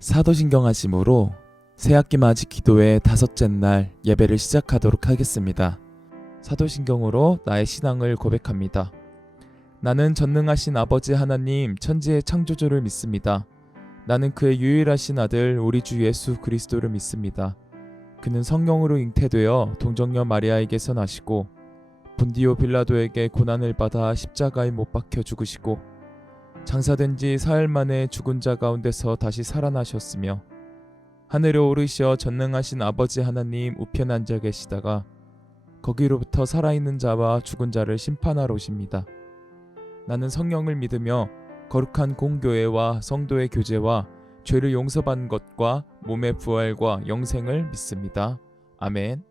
사도신경 하심으로 새학기 맞이 기도의 다섯째 날 예배를 시작하도록 하겠습니다. 사도신경으로 나의 신앙을 고백합니다. 나는 전능하신 아버지 하나님 천지의 창조주를 믿습니다. 나는 그의 유일하신 아들 우리 주 예수 그리스도를 믿습니다. 그는 성령으로 잉태되어 동정녀 마리아에게서 나시고 본디오 빌라도에게 고난을 받아 십자가에 못 박혀 죽으시고 장사된 지 사흘 만에 죽은 자 가운데서 다시 살아나셨으며 하늘에 오르시어 전능하신 아버지 하나님 우편에 앉아 계시다가 거기로부터 살아있는 자와 죽은 자를 심판하러 오십니다. 나는 성령을 믿으며 거룩한 공교회와 성도의 교제와 죄를 용서받는 것과 몸의 부활과 영생을 믿습니다. 아멘.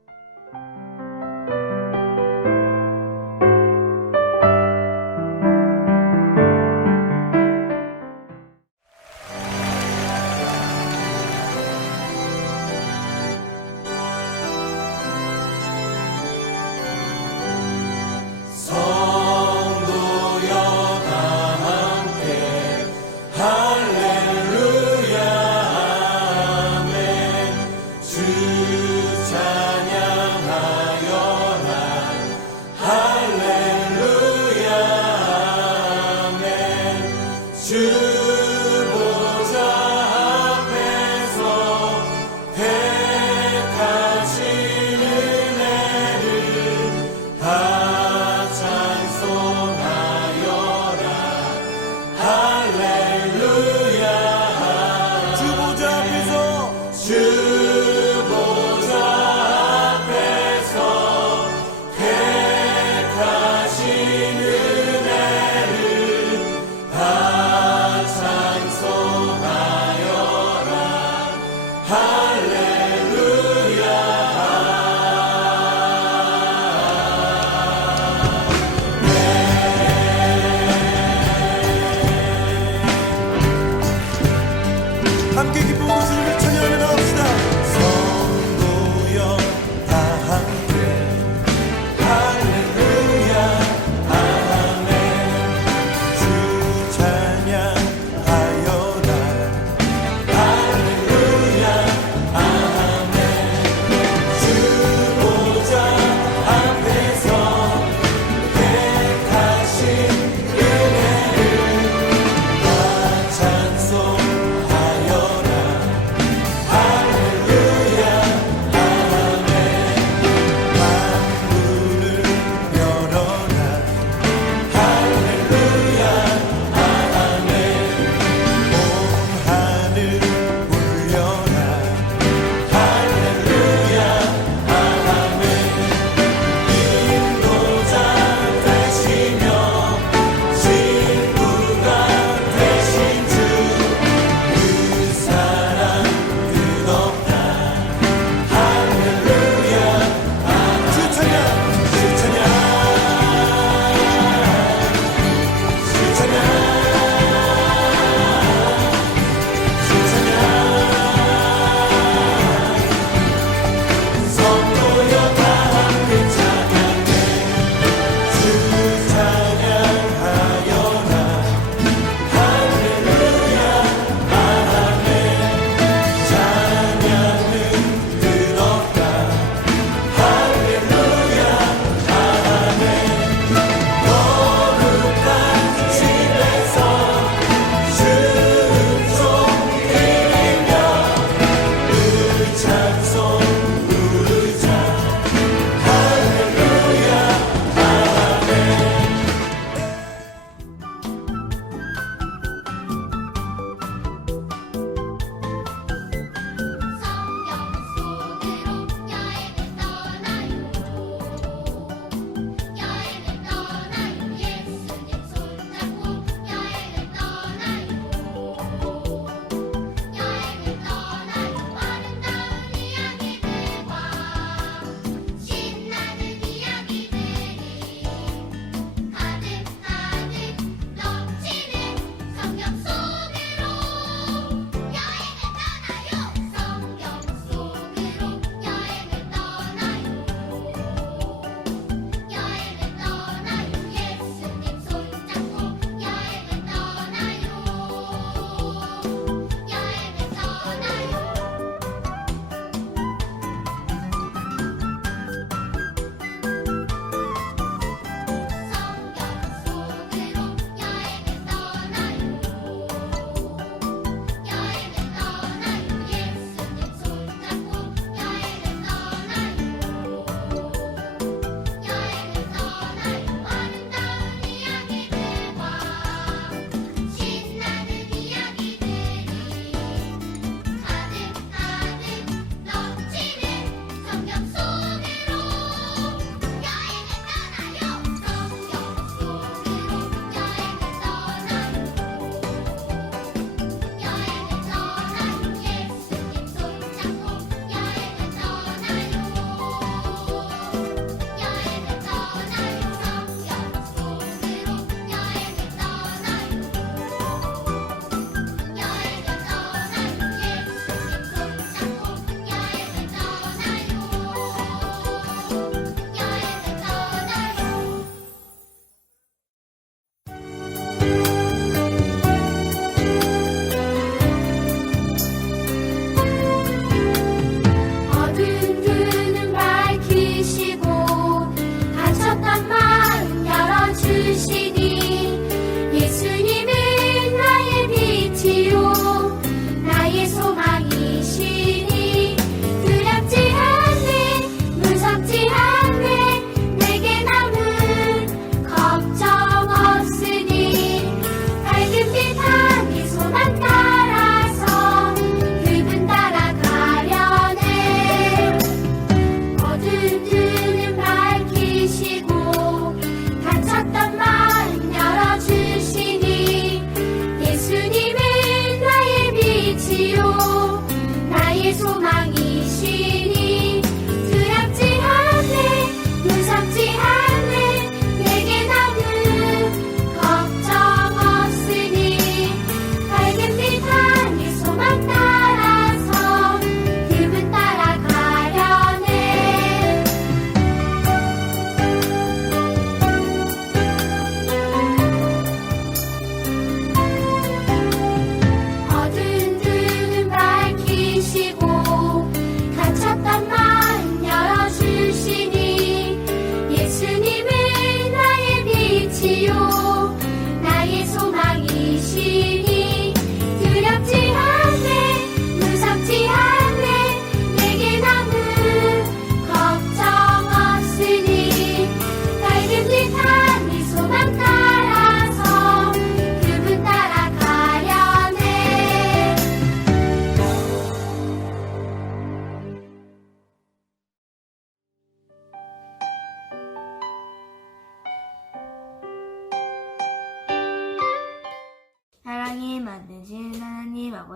성도여 다 함께 할렐루야 아멘. 주 찬양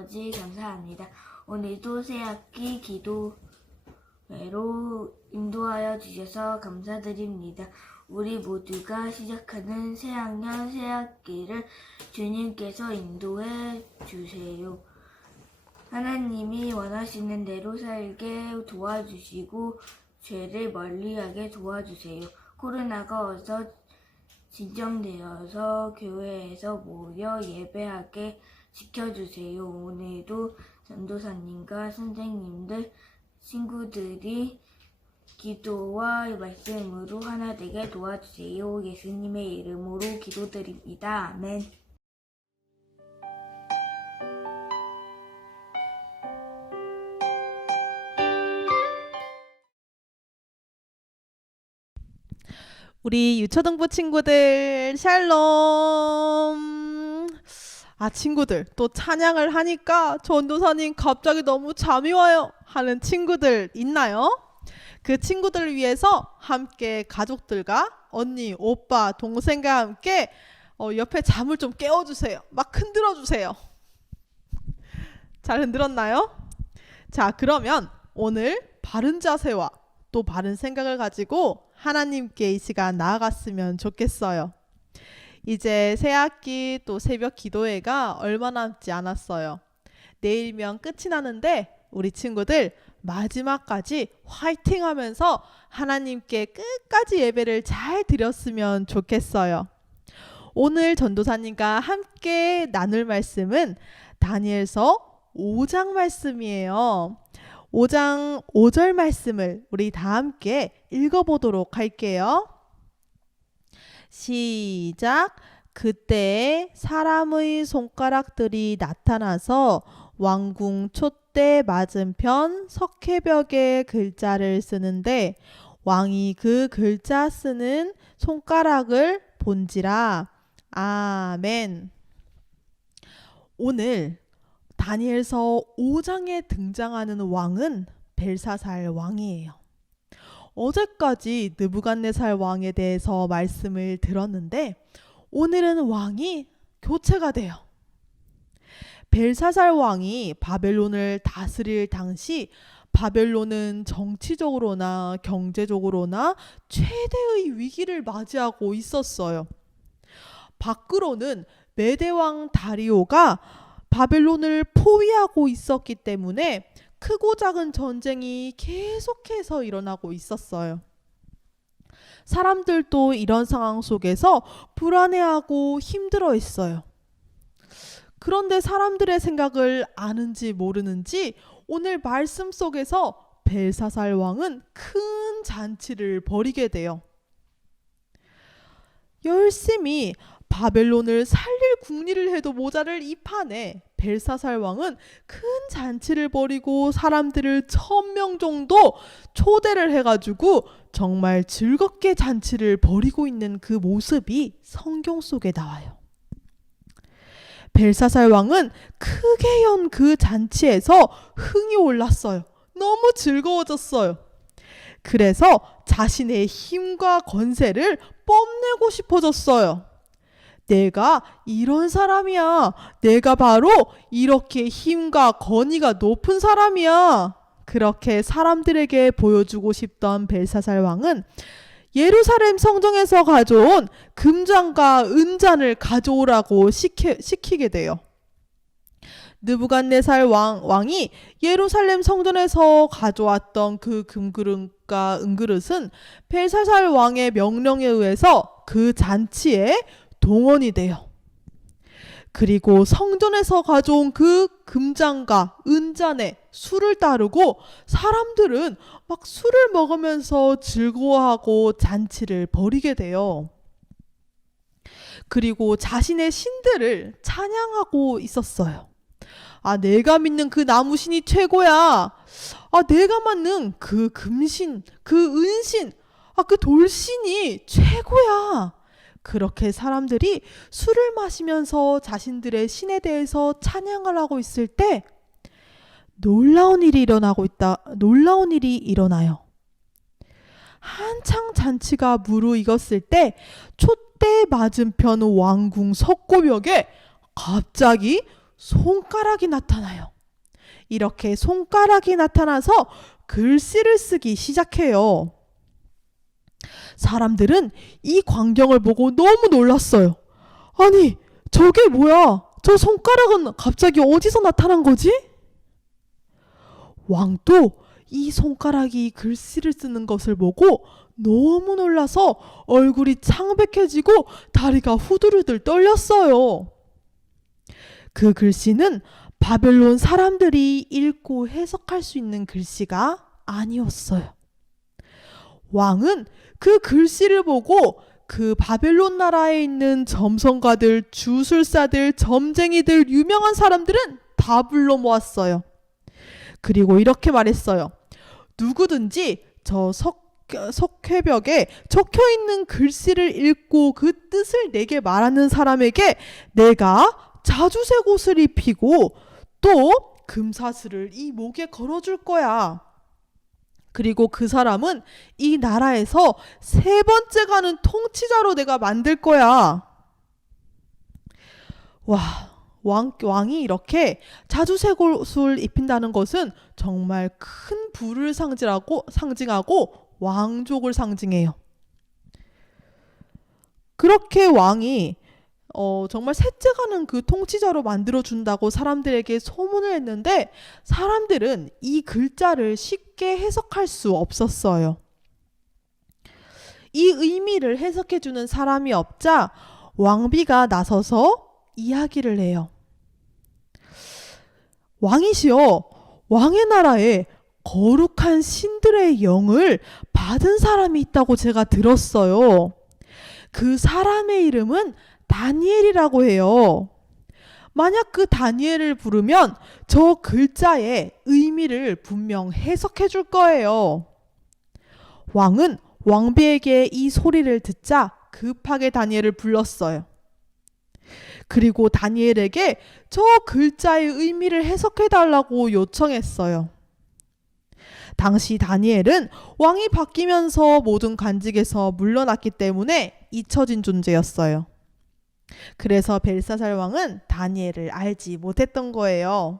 아버지 감사합니다. 오늘도 새학기 기도회로 인도하여 주셔서 감사드립니다. 우리 모두가 시작하는 새학년 새학기를 주님께서 인도해 주세요. 하나님이 원하시는 대로 살게 도와주시고 죄를 멀리하게 도와주세요. 코로나가 어서 진정되어서 교회에서 모여 예배하게 지켜주세요. 오늘도 전도사님과 선생님들, 친구들이 기도와 말씀으로 하나 되게 도와주세요. 예수님의 이름으로 기도드립니다. 아멘. 우리 유초등부 친구들 샬롬. 친구들 또 찬양을 하니까 전도사님 갑자기 너무 잠이 와요 하는 친구들 있나요? 그 친구들을 위해서 함께 가족들과 언니, 오빠, 동생과 함께 옆에 잠을 좀 깨워주세요. 막 흔들어주세요. 잘 흔들었나요? 자, 그러면 오늘 바른 자세와 또 바른 생각을 가지고 하나님께 이 시간 나아갔으면 좋겠어요. 이제 새학기 또 새벽 기도회가 얼마 남지 않았어요. 내일이면 끝이 나는데 우리 친구들 마지막까지 화이팅 하면서 하나님께 끝까지 예배를 잘 드렸으면 좋겠어요. 오늘 전도사님과 함께 나눌 말씀은 다니엘서 5장 말씀이에요. 5장 5절 말씀을 우리 다 함께 읽어보도록 할게요. 시작. 그때 사람의 손가락들이 나타나서 왕궁 촛대 맞은편 석회벽에 글자를 쓰는데 왕이 그 글자 쓰는 손가락을 본지라. 아멘. 오늘 다니엘서 5장에 등장하는 왕은 벨사살 왕이에요. 어제까지 느부갓네살 왕에 대해서 말씀을 들었는데 오늘은 왕이 교체가 돼요. 벨사살 왕이 바벨론을 다스릴 당시 바벨론은 정치적으로나 경제적으로나 최대의 위기를 맞이하고 있었어요. 밖으로는 메대왕 다리오가 바벨론을 포위하고 있었기 때문에 크고 작은 전쟁이 계속해서 일어나고 있었어요. 사람들도 이런 상황 속에서 불안해하고 힘들어했어요. 그런데 사람들의 생각을 아는지 모르는지 오늘 말씀 속에서 벨사살 왕은 큰 잔치를 벌이게 돼요. 열심히 바벨론을 살릴 궁리를 해도 모자랄 이 판에 벨사살 왕은 큰 잔치를 벌이고 사람들을 1000명 정도 초대를 해가지고 정말 즐겁게 잔치를 벌이고 있는 그 모습이 성경 속에 나와요. 벨사살 왕은 크게 연 그 잔치에서 흥이 올랐어요. 너무 즐거워졌어요. 그래서 자신의 힘과 권세를 뽐내고 싶어졌어요. 내가 이런 사람이야. 내가 바로 이렇게 힘과 권위가 높은 사람이야. 그렇게 사람들에게 보여주고 싶던 벨사살 왕은 예루살렘 성전에서 가져온 금잔과 은잔을 가져오라고 시키게 돼요. 느부갓네살 왕이 예루살렘 성전에서 가져왔던 그 금그릇과 은그릇은 벨사살 왕의 명령에 의해서 그 잔치에 동원이 돼요. 그리고 성전에서 가져온 그 금잔과 은잔에 술을 따르고 사람들은 막 술을 먹으면서 즐거워하고 잔치를 벌이게 돼요. 그리고 자신의 신들을 찬양하고 있었어요. 내가 믿는 그 나무신이 최고야. 내가 만든 그 금신, 그 은신, 그 돌신이 최고야. 그렇게 사람들이 술을 마시면서 자신들의 신에 대해서 찬양을 하고 있을 때 놀라운 일이 일어나요. 한창 잔치가 무르익었을 때 촛대 맞은편 왕궁 석고벽에 갑자기 손가락이 나타나요. 이렇게 손가락이 나타나서 글씨를 쓰기 시작해요. 사람들은 이 광경을 보고 너무 놀랐어요. 아니, 저게 뭐야? 저 손가락은 갑자기 어디서 나타난 거지? 왕도 이 손가락이 글씨를 쓰는 것을 보고 너무 놀라서 얼굴이 창백해지고 다리가 후들후들 떨렸어요. 그 글씨는 바벨론 사람들이 읽고 해석할 수 있는 글씨가 아니었어요. 왕은 그 글씨를 보고 그 바벨론 나라에 있는 점성가들, 주술사들, 점쟁이들, 유명한 사람들은 다 불러 모았어요. 그리고 이렇게 말했어요. 누구든지 저 석회벽에 적혀있는 글씨를 읽고 그 뜻을 내게 말하는 사람에게 내가 자주색 옷을 입히고 또 금사슬을 이 목에 걸어줄 거야. 그리고 그 사람은 이 나라에서 3번째 가는 통치자로 내가 만들 거야. 와, 왕이 이렇게 자주색 옷을 입힌다는 것은 정말 큰 부를 상징하고 왕족을 상징해요. 그렇게 왕이 정말 셋째 가는 그 통치자로 만들어준다고 사람들에게 소문을 했는데 사람들은 이 글자를 쉽게 해석할 수 없었어요. 이 의미를 해석해주는 사람이 없자 왕비가 나서서 이야기를 해요. 왕이시여, 왕의 나라에 거룩한 신들의 영을 받은 사람이 있다고 제가 들었어요. 그 사람의 이름은 다니엘이라고 해요. 만약 그 다니엘을 부르면 저 글자의 의미를 분명 해석해 줄 거예요. 왕은 왕비에게 이 소리를 듣자 급하게 다니엘을 불렀어요. 그리고 다니엘에게 저 글자의 의미를 해석해 달라고 요청했어요. 당시 다니엘은 왕이 바뀌면서 모든 관직에서 물러났기 때문에 잊혀진 존재였어요. 그래서 벨사살 왕은 다니엘을 알지 못했던 거예요.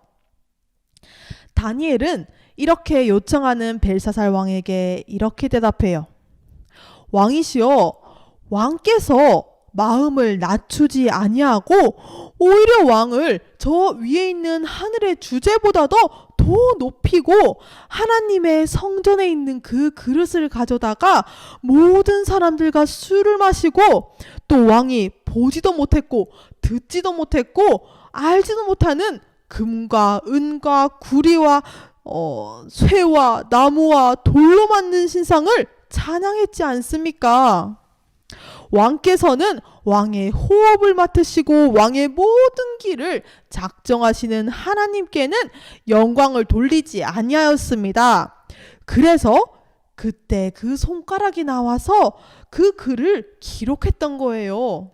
다니엘은 이렇게 요청하는 벨사살 왕에게 이렇게 대답해요. 왕이시여, 왕께서 마음을 낮추지 아니하고 오히려 왕을 저 위에 있는 하늘의 주제보다도 더 높이고 하나님의 성전에 있는 그 그릇을 가져다가 모든 사람들과 술을 마시고 또 왕이 보지도 못했고 듣지도 못했고 알지도 못하는 금과 은과 구리와 쇠와 나무와 돌로 만든 신상을 찬양했지 않습니까? 왕께서는 왕의 호흡을 맡으시고 왕의 모든 길을 작정하시는 하나님께는 영광을 돌리지 아니하였습니다. 그래서 그때 그 손가락이 나와서 그 글을 기록했던 거예요.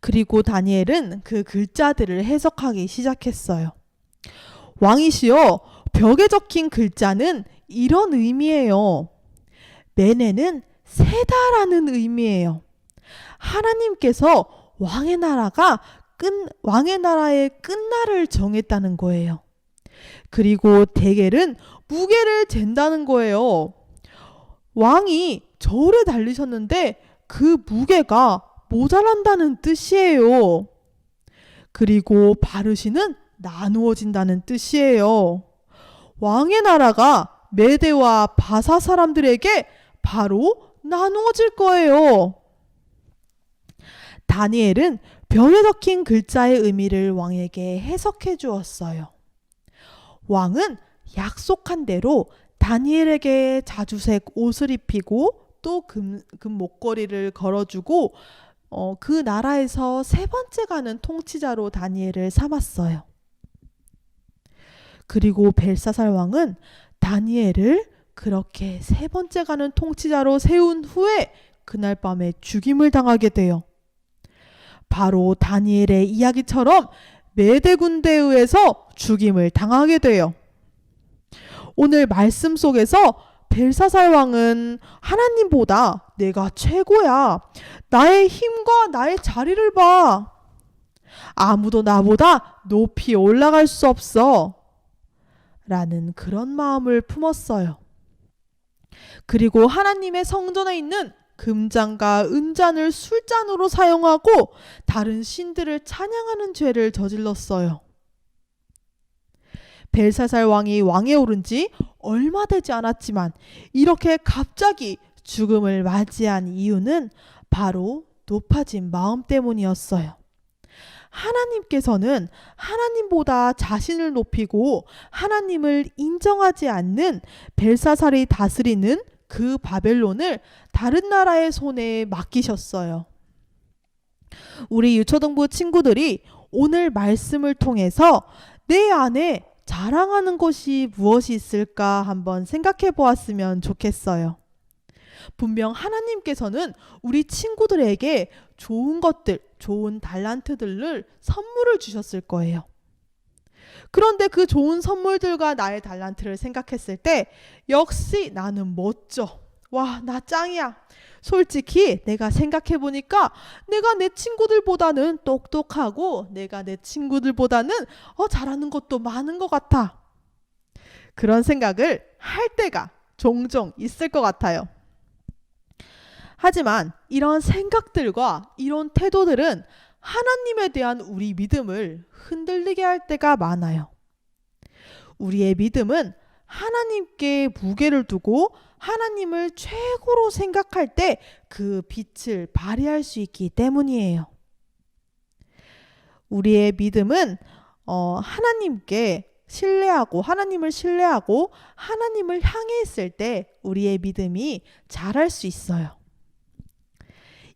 그리고 다니엘은 그 글자들을 해석하기 시작했어요. 왕이시여, 벽에 적힌 글자는 이런 의미예요. 메네는 세다라는 의미예요. 하나님께서 왕의 나라의 끝날을 정했다는 거예요. 그리고 대겔은 무게를 잰다는 거예요. 왕이 절에 달리셨는데 그 무게가 모자란다는 뜻이에요. 그리고 바르시는 나누어진다는 뜻이에요. 왕의 나라가 메대와 바사 사람들에게 바로 나누어질 거예요. 다니엘은 벽에 적힌 글자의 의미를 왕에게 해석해 주었어요. 왕은 약속한 대로 다니엘에게 자주색 옷을 입히고 또 금 목걸이를 걸어주고 그 나라에서 3번째 가는 통치자로 다니엘을 삼았어요. 그리고 벨사살 왕은 다니엘을 그렇게 3번째 가는 통치자로 세운 후에 그날 밤에 죽임을 당하게 돼요. 바로 다니엘의 이야기처럼 메대 군대에 의해서 죽임을 당하게 돼요. 오늘 말씀 속에서 벨사살 왕은 하나님보다 내가 최고야. 나의 힘과 나의 자리를 봐. 아무도 나보다 높이 올라갈 수 없어. 라는 그런 마음을 품었어요. 그리고 하나님의 성전에 있는 금잔과 은잔을 술잔으로 사용하고 다른 신들을 찬양하는 죄를 저질렀어요. 벨사살 왕이 왕에 오른 지 얼마 되지 않았지만 이렇게 갑자기 죽음을 맞이한 이유는 바로 높아진 마음 때문이었어요. 하나님께서는 하나님보다 자신을 높이고 하나님을 인정하지 않는 벨사살이 다스리는 그 바벨론을 다른 나라의 손에 맡기셨어요. 우리 유초등부 친구들이 오늘 말씀을 통해서 내 안에 자랑하는 것이 무엇이 있을까 한번 생각해 보았으면 좋겠어요. 분명 하나님께서는 우리 친구들에게 좋은 것들, 좋은 달란트들을 선물을 주셨을 거예요. 그런데 그 좋은 선물들과 나의 달란트를 생각했을 때 역시 나는 멋져. 와, 나 짱이야. 솔직히 내가 생각해 보니까 내가 내 친구들보다는 똑똑하고 내가 내 친구들보다는 잘하는 것도 많은 것 같아. 그런 생각을 할 때가 종종 있을 것 같아요. 하지만 이런 생각들과 이런 태도들은 하나님에 대한 우리 믿음을 흔들리게 할 때가 많아요. 우리의 믿음은 하나님께 무게를 두고 하나님을 최고로 생각할 때 그 빛을 발휘할 수 있기 때문이에요. 우리의 믿음은 하나님께 신뢰하고 하나님을 신뢰하고 하나님을 향해 있을 때 우리의 믿음이 자랄 수 있어요.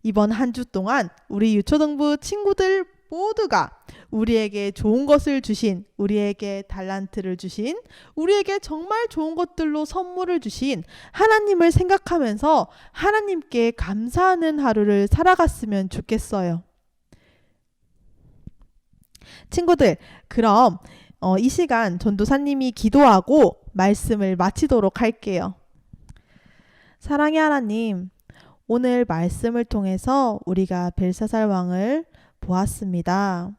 이번 한 주 동안 우리 유초등부 친구들 모두가 우리에게 좋은 것을 주신, 우리에게 달란트를 주신, 우리에게 정말 좋은 것들로 선물을 주신 하나님을 생각하면서 하나님께 감사하는 하루를 살아갔으면 좋겠어요. 친구들, 그럼 이 시간 전도사님이 기도하고 말씀을 마치도록 할게요. 사랑의 하나님, 오늘 말씀을 통해서 우리가 벨사살 왕을 보았습니다.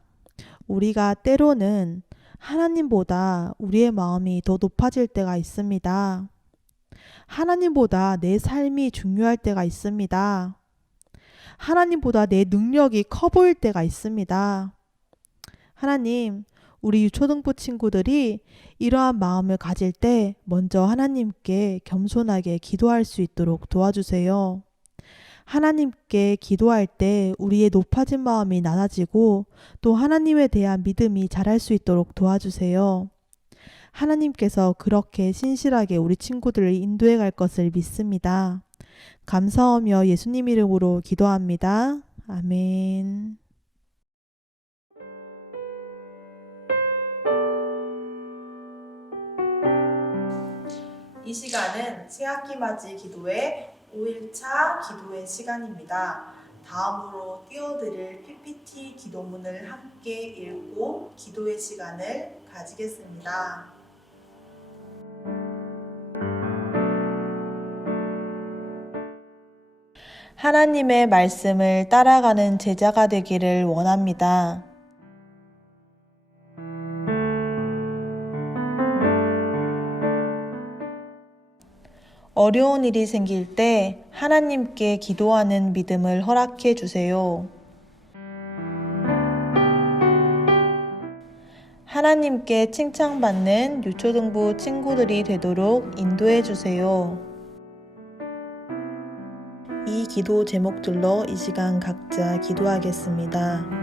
우리가 때로는 하나님보다 우리의 마음이 더 높아질 때가 있습니다. 하나님보다 내 삶이 중요할 때가 있습니다. 하나님보다 내 능력이 커 보일 때가 있습니다. 하나님, 우리 유초등부 친구들이 이러한 마음을 가질 때 먼저 하나님께 겸손하게 기도할 수 있도록 도와주세요. 하나님께 기도할 때 우리의 높아진 마음이 낮아지고 또 하나님에 대한 믿음이 자랄 수 있도록 도와주세요. 하나님께서 그렇게 신실하게 우리 친구들을 인도해 갈 것을 믿습니다. 감사하며 예수님 이름으로 기도합니다. 아멘. 이 시간은 새학기 맞이 기도회 5일차 기도회 시간입니다. 다음으로 띄워드릴 PPT 기도문을 함께 읽고 기도의 시간을 가지겠습니다. 하나님의 말씀을 따라가는 제자가 되기를 원합니다. 어려운 일이 생길 때 하나님께 기도하는 믿음을 허락해 주세요. 하나님께 칭찬받는 유초등부 친구들이 되도록 인도해 주세요. 이 기도 제목들로 이 시간 각자 기도하겠습니다.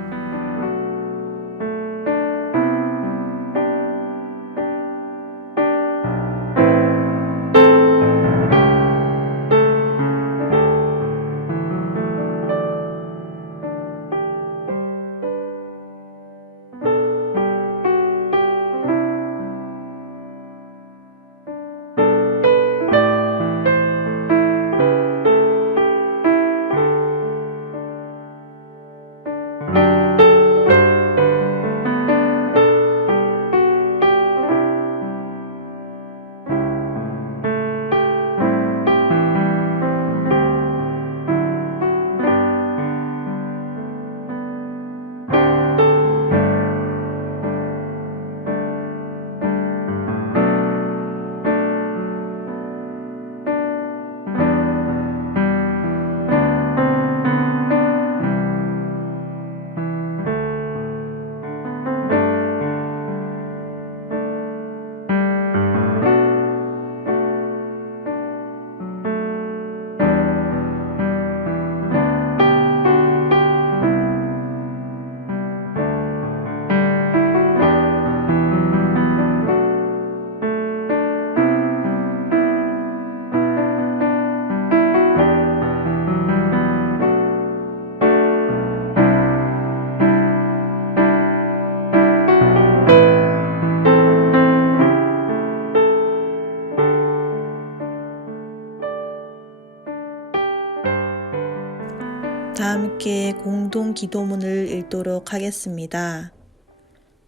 함께 공동 기도문을 읽도록 하겠습니다.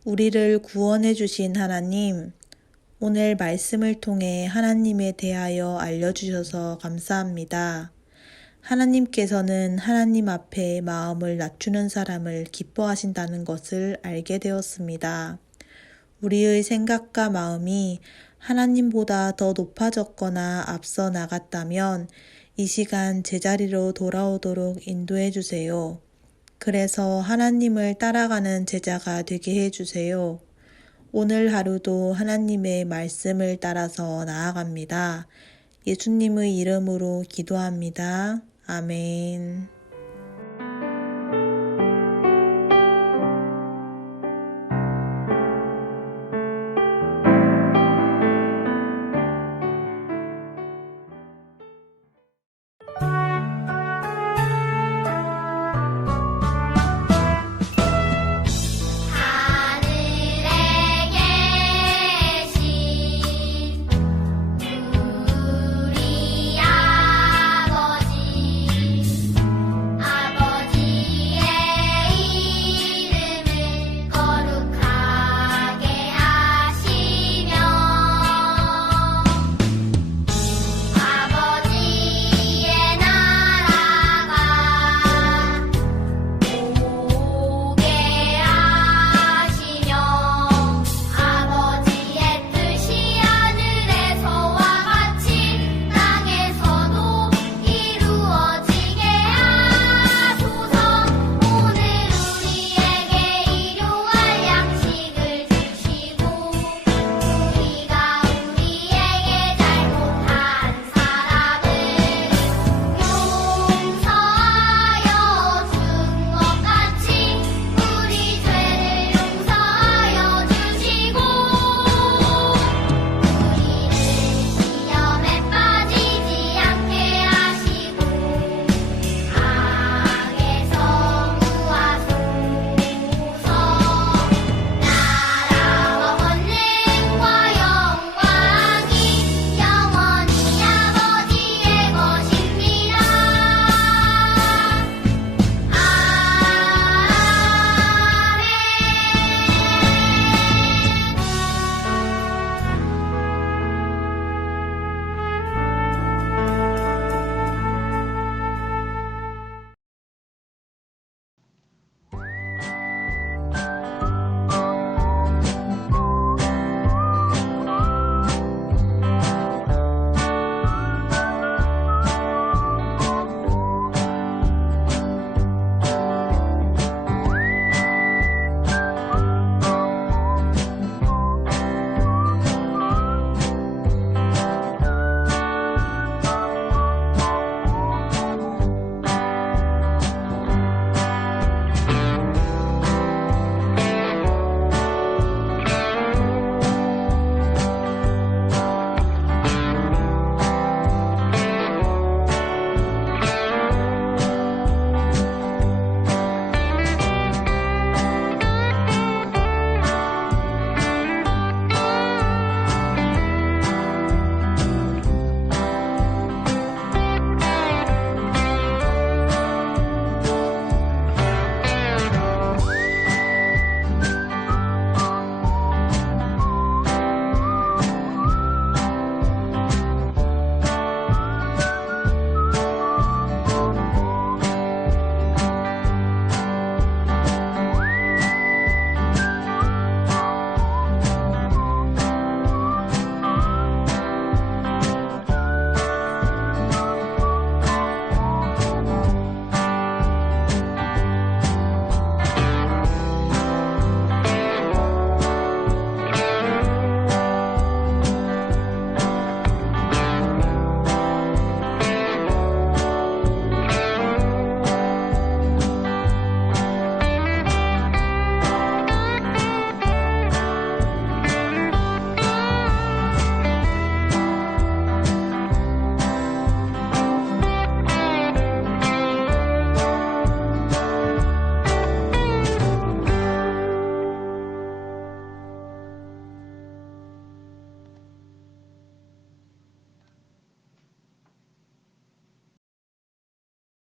우리를 구원해 주신 하나님, 오늘 말씀을 통해 하나님에 대하여 알려주셔서 감사합니다. 하나님께서는 하나님 앞에 마음을 낮추는 사람을 기뻐하신다는 것을 알게 되었습니다. 우리의 생각과 마음이 하나님보다 더 높아졌거나 앞서 나갔다면 이 시간 제자리로 돌아오도록 인도해 주세요. 그래서 하나님을 따라가는 제자가 되게 해 주세요. 오늘 하루도 하나님의 말씀을 따라서 나아갑니다. 예수님의 이름으로 기도합니다. 아멘.